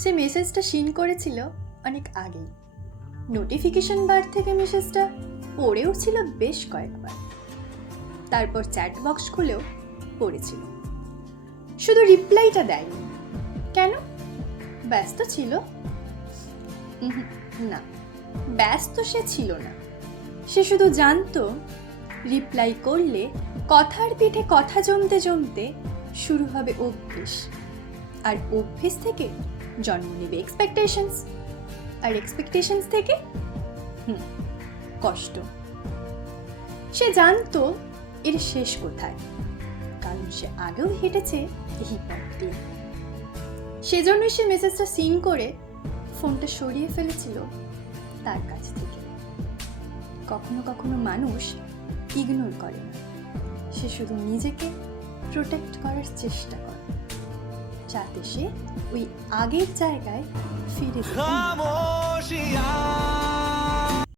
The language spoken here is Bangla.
সে মেসেজটা সিন করেছিল অনেক আগেই। নোটিফিকেশন বার থেকে মেসেজটা পড়েও ছিল বেশ কয়েকবার। তারপর চ্যাট বক্স খুলেও পড়েছিল, শুধু রিপ্লাইটা দেয়নি। কেন? ব্যস্ত ছিল? না, ব্যস্ত সে ছিল না। সে শুধু জানতো রিপ্লাই করলে কথার পিঠে কথা জমতে জমতে শুরু হবে অভ্যেস, আর অভ্যেস থেকে জন্ম নেবে এক্সপেকটেশনস, আর এক্সপেকটেশনস থেকে কষ্ট। সে জানতো এর শেষ কোথায়, কারণ সে আগেও হেঁটেছে এই পথ দিয়ে। সেজন্যই সে মেসেজটা সিন করে ফোনটা সরিয়ে ফেলেছিল তার কাছ থেকে। কখনো কখনো মানুষ ইগনোর করে না, সে শুধু নিজেকে প্রোটেক্ট করার চেষ্টা করে, যাতে সে ওই আগের জায়গায় ফিরে যেতে না পারে।